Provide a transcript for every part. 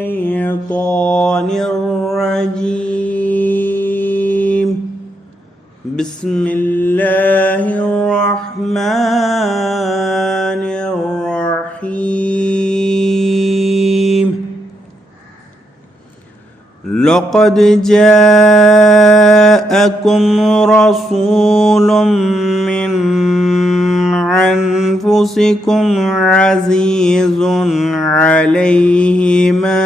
الشيطان الرجيم بسم الله الرحمن الرحيم لقد جاءكم رسول من أنفسكم عزيز عليه ما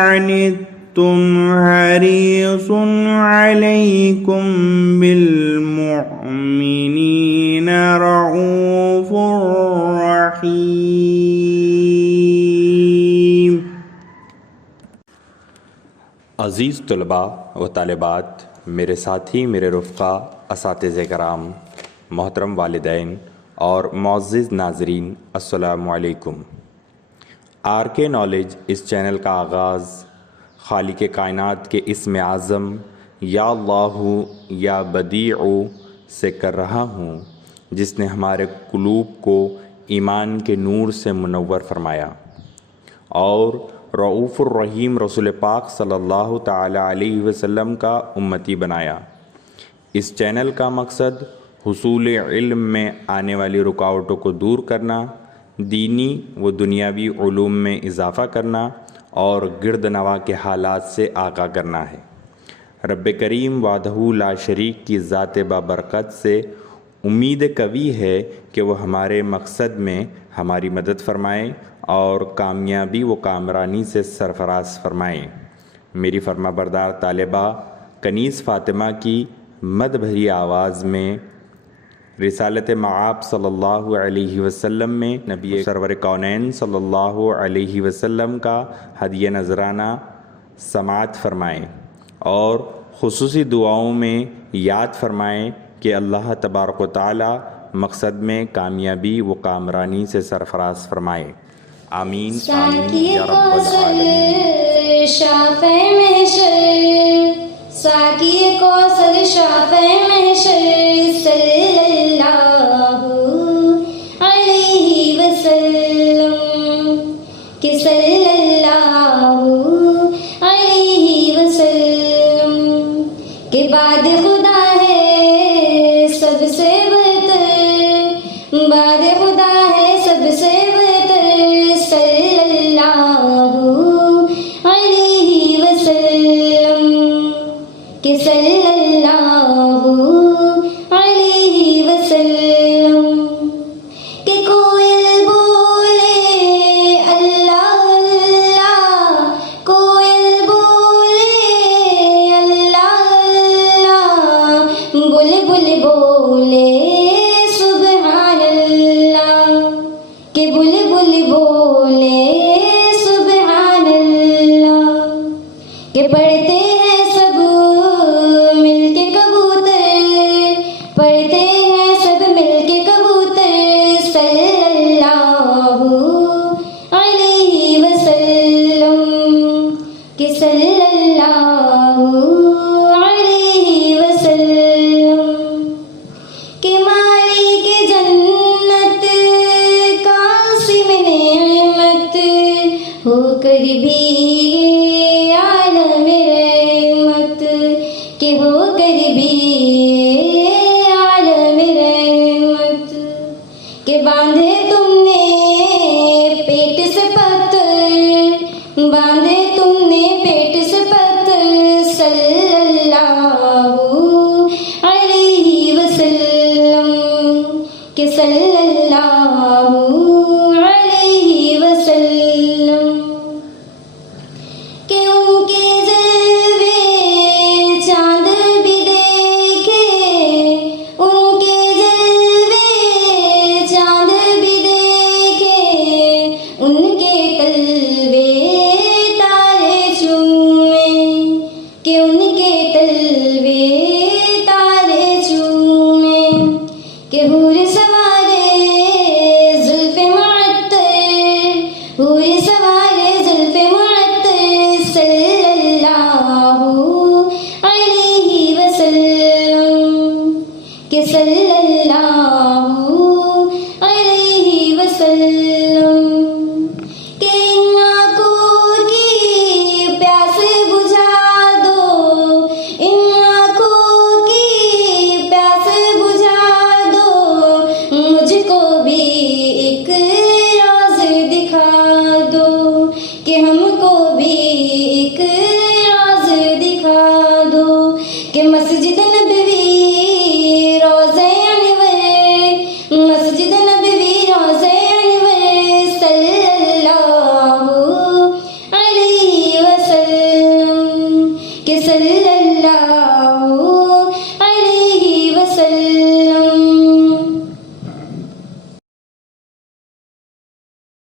عنتم حريص عليكم بالمؤمنين رؤوف رحيم۔ عزیز طلباء و طالبات، میرے ساتھی، میرے رفقا، اساتذہ کرام، محترم والدین اور معزز ناظرین، السلام علیکم۔ آر کے نالج اس چینل کا آغاز خالق کائنات کے اسم اعظم یا اللہ یا بدیع سے کر رہا ہوں، جس نے ہمارے قلوب کو ایمان کے نور سے منور فرمایا اور رؤوف الرحیم رسول پاک صلی اللہ تعالی علیہ وسلم کا امتی بنایا۔ اس چینل کا مقصد حصول علم میں آنے والی رکاوٹوں کو دور کرنا، دینی و دنیاوی علوم میں اضافہ کرنا اور گرد نواح کے حالات سے آگاہ کرنا ہے۔ رب کریم وحدہ لا شریک کی ذات بابرکت سے امید قوی ہے کہ وہ ہمارے مقصد میں ہماری مدد فرمائیں اور کامیابی و کامرانی سے سرفراز فرمائیں۔ میری فرما بردار طالبہ کنیز فاطمہ کی مد بھری آواز میں رسالت مآب صلی اللہ علیہ وسلم میں نبی سرور کونین صلی اللہ علیہ وسلم کا ہدیہ نذرانہ سماعت فرمائیں اور خصوصی دعاؤں میں یاد فرمائیں کہ اللہ تبارک و تعالی مقصد میں کامیابی و کامرانی سے سرفراز فرمائے۔ آمین آمین یا رب العالمین۔ ساقی کوثر شافع محشر صلی اللہ علیہ وسلم کہ صلی اللہ علیہ وسلم کے بعد خدا ہے سب سے بہتر، بعد خدا ہے سب سے بہتر صلی اللہ علیہ وسلم کہ صلی اللہ علیہ وسلم کہ کوئل بولے اللہ اللہ، کوئل بولے اللہ اللہ، بلبل بولے سبحان اللہ، کہ بلبل بولے سبحان اللہ، کہ پڑھتے ہیں سب مل کے کبوتر، پڑھتے ہیں سب مل کے کبوتر صلی اللہ علیہ وسلم کہ صلی اللہ علیہ وسلم کہ مالک جنت قاسم نعمت ہو کر بھی